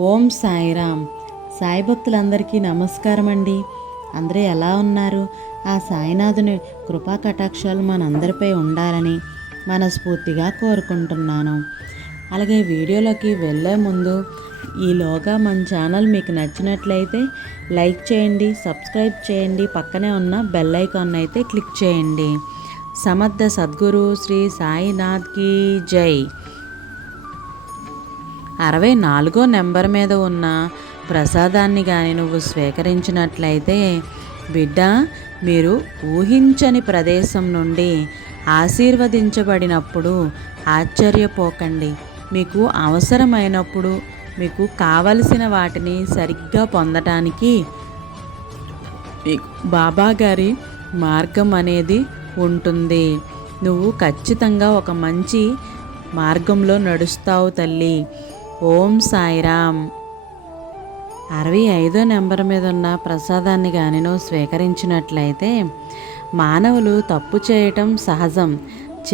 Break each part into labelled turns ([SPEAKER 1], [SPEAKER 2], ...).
[SPEAKER 1] ఓం సాయిరామ్. సాయి భక్తులందరికీ నమస్కారం అండి అందరూ ఎలా ఉన్నారు? ఆ సాయినాథుని కృపా కటాక్షాలు మనందరిపై ఉండాలని మనస్ఫూర్తిగా కోరుకుంటున్నాను. అలాగే వీడియోలోకి వెళ్ళే ముందు ఈలోగా మన ఛానల్ మీకు నచ్చినట్లయితే లైక్ చేయండి సబ్స్క్రైబ్ చేయండి పక్కనే ఉన్న బెల్ ఐకాన్ అయితే క్లిక్ చేయండి. సమర్థ సద్గురు శ్రీ సాయినాథ్కి జై. అరవై నాలుగో నెంబర్ మీద ఉన్న ప్రసాదాన్ని కానీ నువ్వు స్వీకరించినట్లయితే బిడ్డ మీరు ఊహించని ప్రదేశం నుండి ఆశీర్వదించబడినప్పుడు ఆశ్చర్యపోకండి. మీకు అవసరమైనప్పుడు మీకు కావలసిన వాటిని సరిగ్గా పొందటానికి మీకు బాబా గారి మార్గం అనేది ఉంటుంది. నువ్వు ఖచ్చితంగా ఒక మంచి మార్గంలో నడుస్తావు తల్లి. ఓం సాయిరామ్. అరవై ఐదో నెంబర్ మీద ఉన్న ప్రసాదాన్ని కానీ నువ్వు స్వీకరించినట్లయితే మానవులు తప్పు చేయటం సహజం.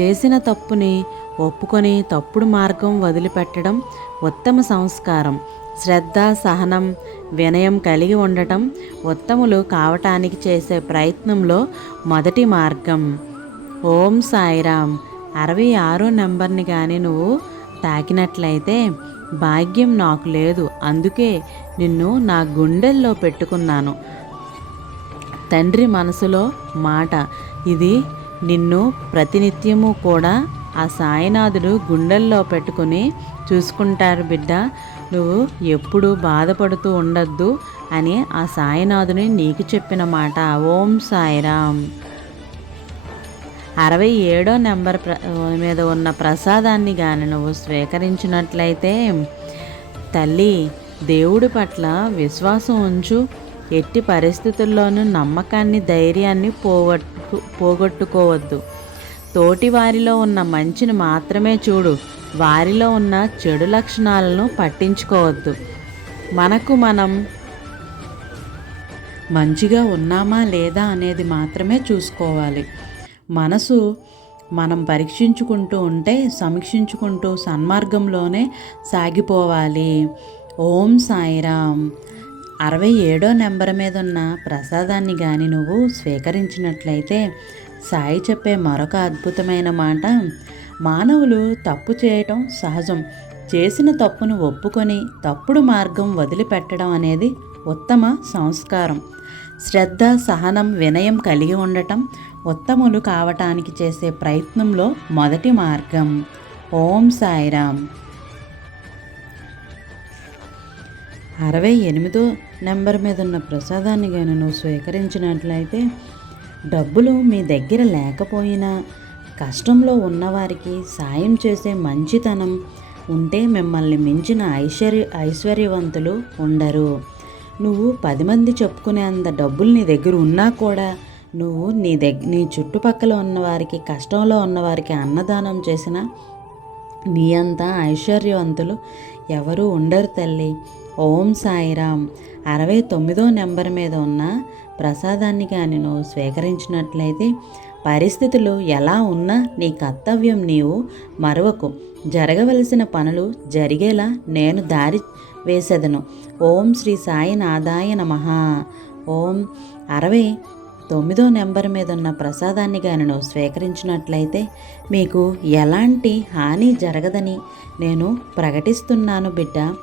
[SPEAKER 1] చేసిన తప్పుని ఒప్పుకొని తప్పుడు మార్గం వదిలిపెట్టడం ఉత్తమ సంస్కారం. శ్రద్ధ సహనం వినయం కలిగి ఉండటం ఉత్తములు కావటానికి చేసే ప్రయత్నంలో మొదటి మార్గం. ఓం సాయిరామ్. అరవై ఆరో నెంబర్ని కానీ నువ్వు తాకినట్లయితే భాగ్యం నాకు లేదు. అందుకే నిన్ను నా గుండెల్లో పెట్టుకున్నాను. తండ్రి మనసులో మాట ఇది నిన్ను ప్రతినిత్యము కూడా ఆ సాయినాథుడు గుండెల్లో పెట్టుకుని చూసుకుంటారు బిడ్డ. నువ్వు ఎప్పుడు బాధపడుతూ ఉండద్దు అని ఆ సాయినాథుని నీకు చెప్పిన మాట. ఓం సాయిరామ్. అరవై ఏడో నెంబర్ ప్ర మీద ఉన్న ప్రసాదాన్ని గాని నువ్వు స్వీకరించినట్లయితే తల్లి దేవుడి పట్ల విశ్వాసం ఉంచు. ఎట్టి పరిస్థితుల్లోనూ నమ్మకాన్ని ధైర్యాన్ని పోగొట్టు పోగొట్టుకోవద్దు. తోటి వారిలో ఉన్న మంచిని మాత్రమే చూడు. వారిలో ఉన్న చెడు లక్షణాలను పట్టించుకోవద్దు. మనకు మనం మంచిగా ఉన్నామా లేదా అనేది మాత్రమే చూసుకోవాలి. మనసు మనం పరీక్షించుకుంటూ ఉంటే సమీక్షించుకుంటూ సన్మార్గంలోనే సాగిపోవాలి. ఓం సాయిరామ్. అరవై ఏడో నెంబర్ మీద ఉన్న ప్రసాదాన్ని కానీ నువ్వు స్వీకరించినట్లయితే సాయి చెప్పే మరొక అద్భుతమైన మాట మానవులు తప్పు చేయటం సహజం. చేసిన తప్పును ఒప్పుకొని తప్పుడు మార్గం వదిలిపెట్టడం అనేది ఉత్తమ సంస్కారం. శ్రద్ధ సహనం వినయం కలిగి ఉండటం ఉత్తములు కావటానికి చేసే ప్రయత్నంలో మొదటి మార్గం. ఓం సాయిరామ్ అరవై ఎనిమిదో నెంబర్ మీద ఉన్న ప్రసాదాన్ని కానీ నువ్వు స్వీకరించినట్లయితే డబ్బులు మీ దగ్గర లేకపోయినా కష్టంలో ఉన్నవారికి సాయం చేసే మంచితనం ఉంటే మిమ్మల్ని మించిన ఐశ్వర్య ఐశ్వర్యవంతులు ఉండరు. నువ్వు పది మంది చెప్పుకునే అంత డబ్బులు నీ దగ్గర ఉన్నా కూడా నువ్వు నీ దగ్గ నీ చుట్టుపక్కల ఉన్నవారికి కష్టంలో ఉన్నవారికి అన్నదానం చేసిన నీ అంత ఐశ్వర్యవంతులు ఎవరు ఉండరు తల్లి. ఓం సాయిరామ్. అరవై తొమ్మిదో నెంబర్ మీద ఉన్న ప్రసాదాన్ని కానీ నువ్వు స్వీకరించినట్లయితే పరిస్థితులు ఎలా ఉన్నా నీ కర్తవ్యం నీవు మరవకు. జరగవలసిన పనులు జరిగేలా నేను దారి వేసెదను. ఓం శ్రీ సాయి నాదాయ నమ. ఓం అరవై తొమ్మిదో నెంబర్ మీద ఉన్న ప్రసాదాన్ని కానీ స్వీకరించినట్లయితే మీకు ఎలాంటి హాని జరగదని నేను ప్రకటిస్తున్నాను బిడ్డ.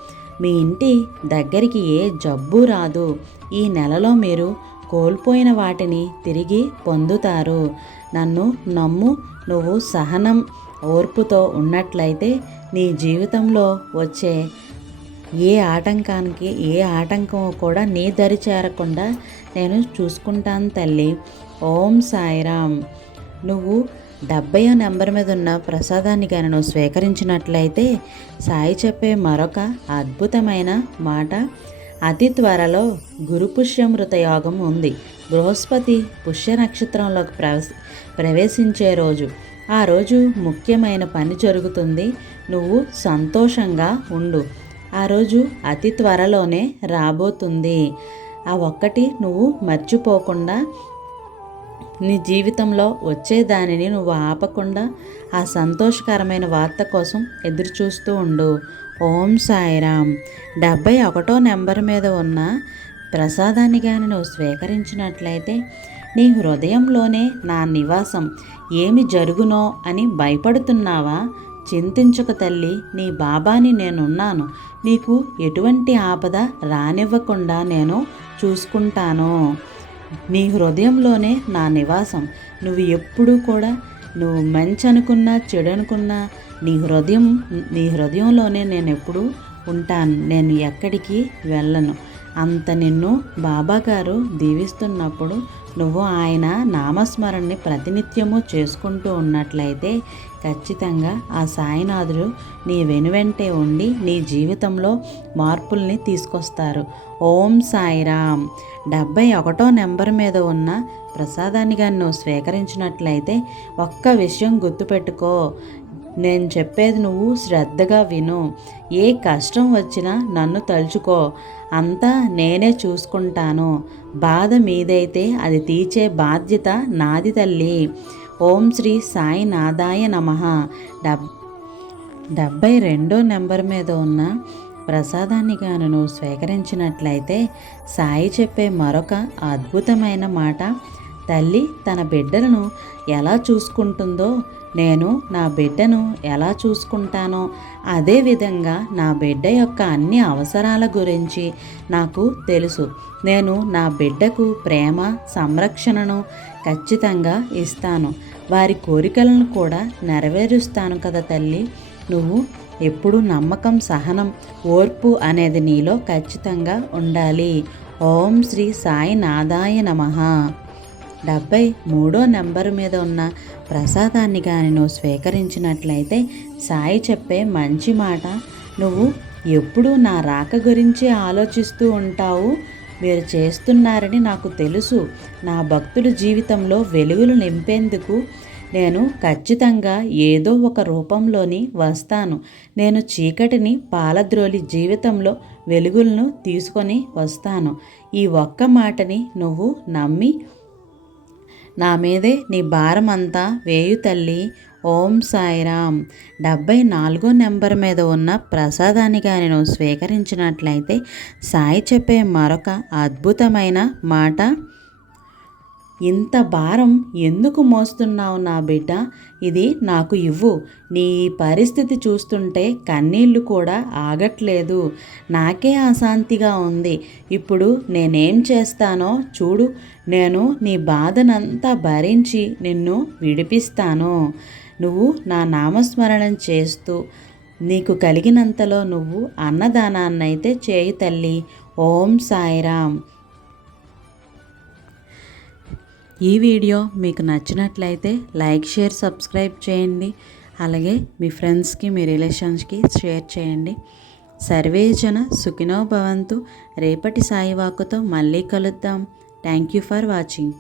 [SPEAKER 1] మీ ఇంటి దగ్గరికి ఏ జబ్బు రాదు. ఈ నెలలో మీరు కోల్పోయిన వాటిని తిరిగి పొందుతారు. నన్ను నమ్ము నువ్వు సహనం ఓర్పుతో ఉన్నట్లయితే నీ జీవితంలో వచ్చే ఏ ఆటంకానికి ఏ ఆటంకం కూడా నీ దరి చేరకుండా నేను చూసుకుంటాను తల్లి. ఓం సాయిరామ్ నువ్వు డెబ్బై నెంబర్ మీద ఉన్న ప్రసాదాన్ని కానీ స్వీకరించినట్లయితే సాయి చెప్పే మరొక అద్భుతమైన మాట అతి త్వరలో గురుపుష్యమృత యోగం ఉంది. బృహస్పతి పుష్య నక్షత్రంలోకి ప్రవేశ ప్రవేశించే రోజు. ఆ రోజు ముఖ్యమైన పని జరుగుతుంది. నువ్వు సంతోషంగా ఉండు. ఆ రోజు అతి త్వరలోనే రాబోతుంది. ఆ ఒక్కటి నువ్వు మర్చిపోకుండా నీ జీవితంలో వచ్చే దానిని నువ్వు ఆపకుండా ఆ సంతోషకరమైన వార్త కోసం ఎదురు చూస్తూ ఉండు. ఓం సాయిరామ్. డెబ్బై ఒకటో నెంబర్ మీద ఉన్న ప్రసాదాన్ని కానీ నువ్వు స్వీకరించినట్లయితే నీ హృదయంలోనే నా నివాసం ఏమి జరుగునో అని భయపడుతున్నావా? చింతించక తల్లి నీ బాబాని నేనున్నాను. నీకు ఎటువంటి ఆపద రానివ్వకుండా నేను చూసుకుంటాను. నీ హృదయంలోనే నా నివాసం. నువ్వు ఎప్పుడూ కూడా నువ్వు మంచి అనుకున్నా చెడు అనుకున్నా నీ హృదయం నీ హృదయంలోనే నేను ఎప్పుడూ ఉంటాను. నేను ఎక్కడికి వెళ్ళను. అంత నిన్ను బాబాగారు దీవిస్తున్నప్పుడు నువ్వు ఆయన నామస్మరణని ప్రతినిత్యము చేసుకుంటూ ఉన్నట్లయితే ఖచ్చితంగా ఆ సాయినాథుడు నీ వెనువెంటే ఉండి నీ జీవితంలో మార్పుల్ని తీసుకొస్తారు. ఓం సాయిరామ్. డెబ్బై ఒకటో నెంబర్ మీద ఉన్న ప్రసాదాన్ని కానీ నువ్వు స్వీకరించినట్లయితే ఒక్క విషయం గుర్తుపెట్టుకో. నేను చెప్పేది నువ్వు శ్రద్ధగా విను. ఏ కష్టం వచ్చినా నన్ను తలుచుకో. అంతా నేనే చూసుకుంటాను. బాధ మీదైతే అది తీర్చే బాధ్యత నాది తల్లి. ఓం శ్రీ సాయి నాదాయ నమ. డబ్ డెబ్బై రెండో నెంబర్ మీద ఉన్న ప్రసాదాన్ని గాను నువ్వు స్వీకరించినట్లయితే సాయి చెప్పే మరొక అద్భుతమైన మాట. తల్లి తన బిడ్డలను ఎలా చూసుకుంటుందో నేను నా బిడ్డను ఎలా చూసుకుంటానో అదేవిధంగా నా బిడ్డ యొక్క అన్ని అవసరాల గురించి నాకు తెలుసు. నేను నా బిడ్డకు ప్రేమ సంరక్షణను ఖచ్చితంగా ఇస్తాను. వారి కోరికలను కూడా నెరవేరుస్తాను కదా తల్లి. నువ్వు ఎప్పుడు నమ్మకం సహనం ఓర్పు అనేది నీలో ఖచ్చితంగా ఉండాలి. ఓం శ్రీ సాయి నాదాయ నమః. డెబ్బై మూడో నెంబరు మీద ఉన్న ప్రసాదాన్ని కానీ నువ్వు స్వీకరించినట్లయితే సాయి చెప్పే మంచి మాట. నువ్వు ఎప్పుడూ నా రాక గురించి ఆలోచిస్తూ ఉంటావు. మీరు చేస్తున్నారని నాకు తెలుసు. నా భక్తుడి జీవితంలో వెలుగులు నింపేందుకు నేను ఖచ్చితంగా ఏదో ఒక రూపంలోని వస్తాను. నేను చీకటిని పాలద్రోలి జీవితంలో వెలుగులను తీసుకొని వస్తాను. ఈ ఒక్క మాటని నువ్వు నమ్మి నా మీదే నీ భారం అంతా వేయు తల్లి. ఓం సాయిరామ్. డెబ్బై నాలుగో నెంబర్ మీద ఉన్న ప్రసాదాన్ని కానీ నువ్వు స్వీకరించినట్లయితే సాయి చెప్పే మరొక అద్భుతమైన మాట ఇంత భారం ఎందుకు మోస్తున్నావు నా బిడ్డ? ఇది నాకు ఇవ్వు. నీ పరిస్థితి చూస్తుంటే కన్నీళ్ళు కూడా ఆగట్లేదు. నాకే అశాంతిగా ఉంది. ఇప్పుడు నేనేం చేస్తానో చూడు. నేను నీ బాధనంతా భరించి నిన్ను విడిపిస్తాను. నువ్వు నా నామస్మరణం చేస్తూ నీకు కలిగినంతలో నువ్వు అన్నదానాన్నైతే చేయి తల్లి. ఓం సాయిరామ్. ఈ వీడియో మీకు నచ్చినట్లయితే లైక్ షేర్ సబ్స్క్రైబ్ చేయండి. అలాగే మీ ఫ్రెండ్స్కి మీ రిలేషన్స్కి షేర్ చేయండి. సర్వేజన సుఖినో భవంతు. రేపటి సాయివాకుతో మళ్ళీ కలుద్దాం. Thank you for watching.